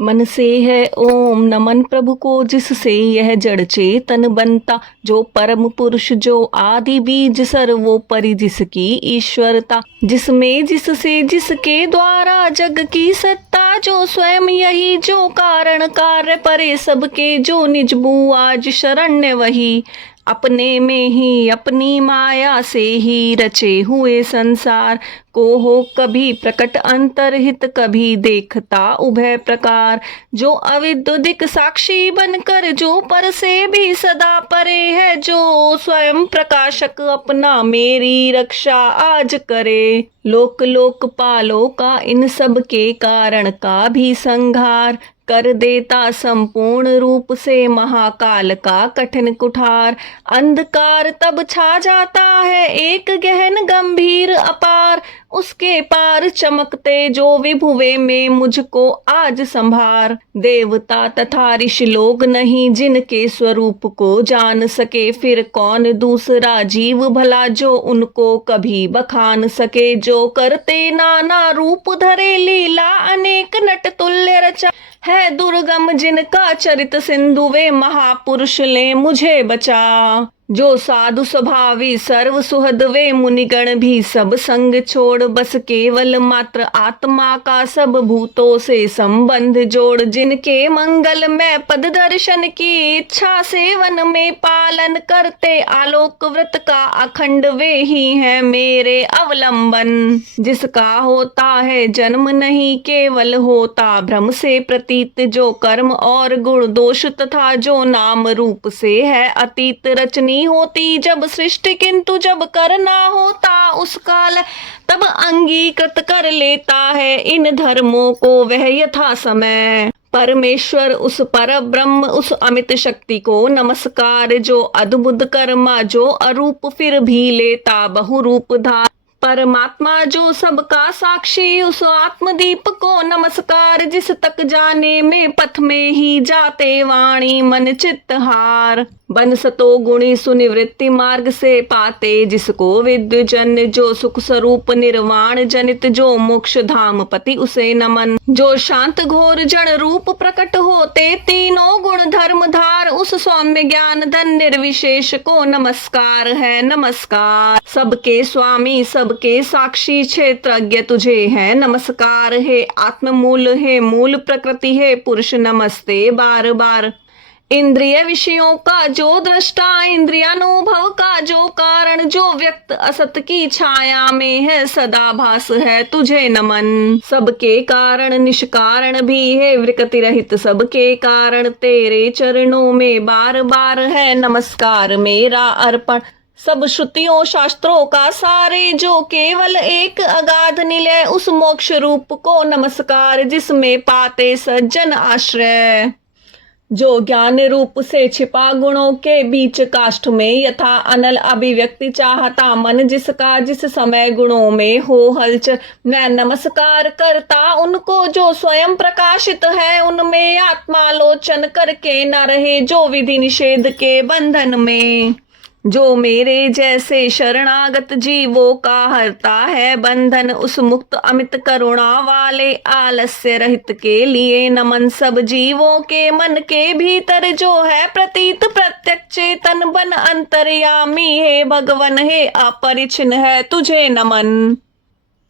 मन से है ओम नमन प्रभु को, जिससे यह जड़ चेतन बनता। जो परम पुरुष जो आदि बीज सर्वोपरि, जिसकी ईश्वरता। जिसमें जिससे जिसके द्वारा जग की सत्ता। जो स्वयं यही जो कारण कार्य परे सबके। जो निज भू आज शरण्य वही, अपने में ही अपनी माया से ही रचे हुए संसार को। हो कभी प्रकट अंतरहित, कभी देखता उभय प्रकार। जो अविद्युदिक साक्षी बनकर, जो पर से भी सदा परे है। जो स्वयं प्रकाशक अपना मेरी रक्षा आज करे। लोक लोकपालों का इन सब के कारण का भी संहार कर देता। संपूर्ण रूप से महाकाल का कठिन कुठार। अंधकार तब छा जाता है एक गहन गंभीर अपार। उसके पार चमकते जो विभुवे में मुझको आज संभार। देवता तथा ऋषि लोग नहीं, जिनके स्वरूप को जान सके। फिर कौन दूसरा जीव भला, जो उनको कभी बखान सके। जो करते नाना रूप धरे, लीला अनेक नट तुल्य रचा। है दुर्गम जिनका चरित सिंधु, वे महापुरुष ले मुझे बचा। जो साधु स्वभावी सर्व सुहद, वे मुनिगण भी सब संग छोड़। बस केवल मात्र आत्मा का सब भूतों से संबंध जोड़। जिनके मंगल में पद दर्शन की इच्छा, सेवन में पालन करते आलोक व्रत का अखंड, वे ही हैं मेरे अवलंबन। जिसका होता है जन्म नहीं, केवल होता भ्रम से प्रतीत। जो कर्म और गुण दोष तथा जो नाम रूप से है अतीत। रचनी होती जब सृष्टि, किंतु जब करना होता उस काल, तब अंगीकृत कर लेता है इन धर्मों को वह यथा समय। परमेश्वर उस पर ब्रह्म, उस अमित शक्ति को नमस्कार। जो अद्भुत कर्मा, जो अरूप फिर भी लेता बहुरूप धार। परमात्मा जो सबका साक्षी, उस आत्मदीप को नमस्कार। जिस तक जाने में पथ में ही जाते वाणी मन चित्त हार। बन सतो गुणी सुनिवृत्ति मार्ग से पाते, जिसको विद्वजन। जो सुख स्वरूप निर्वाण जनित, जो मोक्ष धाम पति उसे नमन। जो शांत घोर जन रूप प्रकट होते, तीनों गुण धर्म धार। उस सौम्य ज्ञान धन निर्विशेष को नमस्कार है नमस्कार। सबके स्वामी सबके साक्षी, क्षेत्रज्ञ तुझे है नमस्कार। है आत्ममूल, है मूल प्रकृति, है पुरुष नमस्ते बार बार। इंद्रिय विषयों का जो दृष्टा, इंद्रियानुभव का जो कारण। जो व्यक्त असत की छाया में है, सदा भास है तुझे नमन। सबके कारण निष्कारण भी है, विकृति रहित सबके कारण। तेरे चरणों में बार बार है नमस्कार मेरा अर्पण। सब श्रुतियों शास्त्रों का सारे, जो केवल एक अगाध निलय। उस मोक्ष रूप को नमस्कार, जिसमें पाते सज्जन आश्रय। जो ज्ञान रूप से छिपा गुणों के बीच, काष्ठ में यथा अनल अभिव्यक्ति चाहता मन। जिसका जिस समय गुणों में हो हलचल, मैं नमस्कार करता उनको। जो स्वयं प्रकाशित है उनमें, आत्मालोचन करके न रहे। जो विधि निषेध के बंधन में, जो मेरे जैसे शरणागत जीवों का हरता है बंधन। उस मुक्त अमित करुणा वाले आलस्य रहित के लिए नमन। सब जीवों के मन के भीतर जो है प्रतीत प्रत्यक्ष चेतन बन। अंतर्यामी है भगवन, है अपरिछिन्न है तुझे नमन।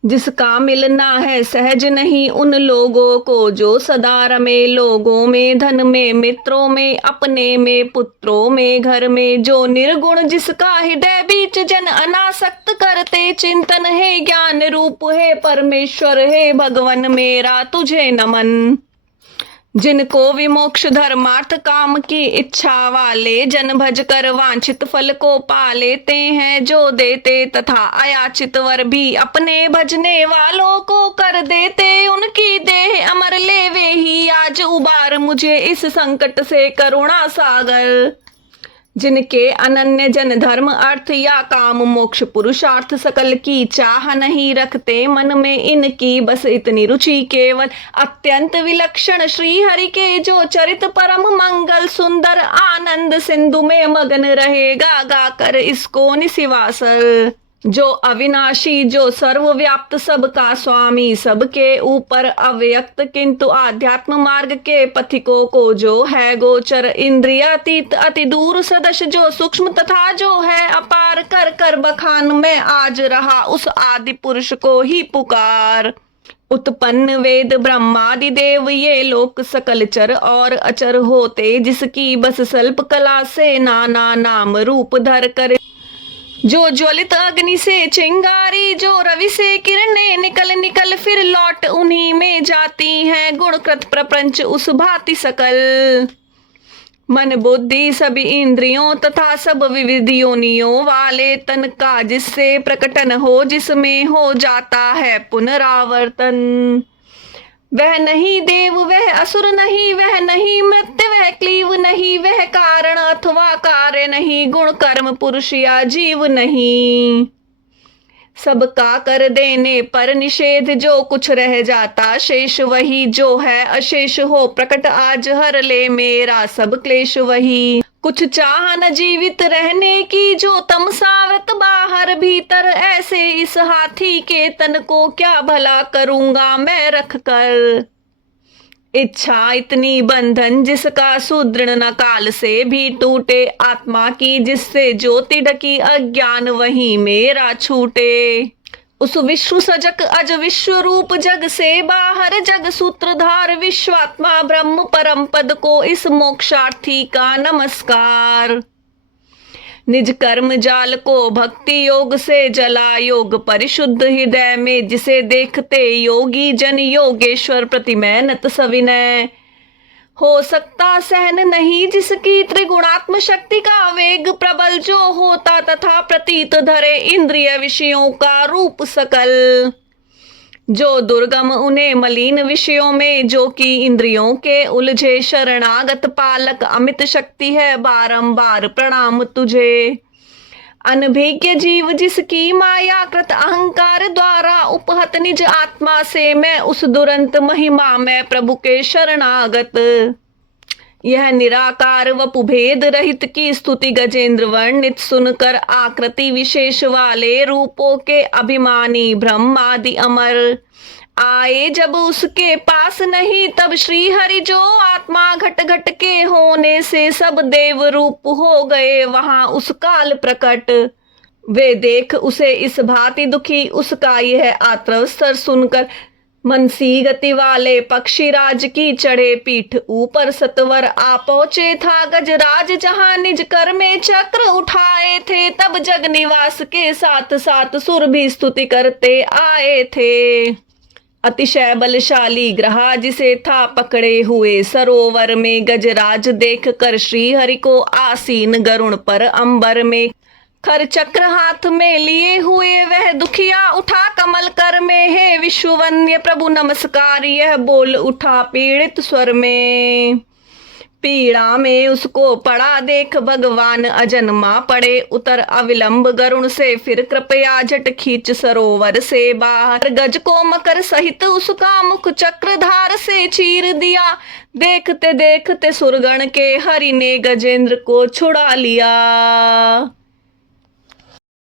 जिसका मिलना है सहज नहीं उन लोगों को, जो सदा रमे लोगों में। धन में मित्रों में, अपने में पुत्रों में, घर में। जो निर्गुण जिसका हृदय बीच जन अनासक्त करते चिंतन। है ज्ञान रूप, है परमेश्वर, है भगवन मेरा तुझे नमन। जिनको विमोक्ष धर्मार्थ काम की इच्छा वाले, जन भज कर वांछित फल को पा लेते हैं। जो देते तथा अयाचित वर भी, अपने भजने वालों को कर देते। उनकी देह अमर ले वे ही आज उबार, मुझे इस संकट से करुणा सागर। जिनके अनन्य जन धर्म अर्थ या काम मोक्ष पुरुषार्थ सकल की चाह नहीं रखते मन में। इनकी बस इतनी रुचि केवल अत्यंत विलक्षण श्री हरि के। जो चरित परम मंगल सुंदर, आनंद सिंधु में मगन रहेगा गाकर इसको निशिवासर। जो अविनाशी, जो सर्वव्याप्त, सबका स्वामी, सबके ऊपर अव्यक्त, किंतु आध्यात्म मार्ग के पथिकों को जो है गोचर, इंद्रियातीत, अति दूर सदस्य, जो सूक्ष्म तथा जो है अपार, कर कर बखान में आज रहा उस आदि पुरुष को ही पुकार। उत्पन्न वेद ब्रह्मादि देव ये लोक सकल चर और अचर होते, जिसकी बस स्वल्प कला से नाना नाम रूप धर कर, जो ज्वलित अग्नि से चिंगारी, जो रवि से किरणें निकल निकल फिर लौट उन्हीं में जाती हैं, गुणकृत प्रपंच उस भांति सकल। मन बुद्धि सभी इंद्रियों तथा सब विविध योनियों वाले तन का, जिससे प्रकटन हो, जिसमें हो जाता है पुनरावर्तन। वह नहीं देव, वह असुर नहीं, वह नहीं मृत्यु, वह क्लीव नहीं, वह कारण अथवा कार्य नहीं, गुण कर्म पुरुष या जीव नहीं। सबका कर देने पर निषेध, जो कुछ रह जाता शेष वही, जो है अशेष हो प्रकट आज हर ले मेरा सब क्लेश वही। कुछ चाह न जीवित रहने की, जो तमसावत बाहर भीतर, ऐसे इस हाथी के तन को क्या भला करूंगा मैं रख कर। इच्छा इतनी बंधन, जिसका सुदृढ़ न काल से भी टूटे, आत्मा की जिससे ज्योति ढकी, अज्ञान वही मेरा छूटे। उस विश्व सजक अज विश्व रूप, जग से बाहर जग सूत्रधार, विश्वात्मा ब्रह्म परम पद को इस मोक्षार्थी का नमस्कार। निज कर्म जाल को भक्ति योग से जला, योग परिशुद्ध हृदय में जिसे देखते योगी जन, योगेश्वर प्रति मेहनत सविनय। हो सकता सहन नहीं जिसकी त्रिगुणात्म शक्ति का वेग प्रबल, जो होता तथा प्रतीत धरे इंद्रिय विषयों का रूप सकल। जो दुर्गम उन्हें मलिन विषयों में, जो कि इंद्रियों के उलझे, शरणागत पालक अमित शक्ति है, बारंबार प्रणाम तुझे। अनभिज्ञ जीव जिसकी माया कृत अहंकार द्वारा उपहत, निज आत्मा से मैं उस दुरंत महिमा में प्रभु के शरणागत। यह निराकार वपु भेद रहित की स्तुति गजेंद्र वर्णित सुनकर, आकृति विशेष वाले रूपों के अभिमानी ब्रह्मादि अमर आए जब उसके पास नहीं, तब श्री हरि जो आत्मा घट घट के होने से सब देव रूप हो गए वहां उस काल प्रकट। वे देख उसे इस भांति दुखी, उसका यह आत्रव स्तर सुनकर, मनसी गति वाले पक्षीराज की चढ़े पीठ ऊपर सतवर आ पहुंचे था गजराज, जहां निज कर में चक्र उठाए थे, तब जग निवास के साथ साथ सुर भी स्तुति करते आए थे। अतिशय बलशाली ग्रहा जिसे था पकड़े हुए सरोवर में, गजराज देख कर श्री हरि को आसीन गरुण पर अंबर में, खर चक्र हाथ में लिए हुए वह दुखिया उठा कमल कर में, हे विश्ववन्य प्रभु नमस्कार, यह बोल उठा पीड़ित स्वर में। पीड़ा में उसको पड़ा देख भगवान अजन्मा पड़े, उतर अविलंब गरुण से फिर कृपया झट खींच सरोवर से बाहर, गज को मकर सहित उसका मुख चक्रधार से चीर दिया। देखते देखते सुरगण के हरि ने गजेंद्र को छुड़ा लिया।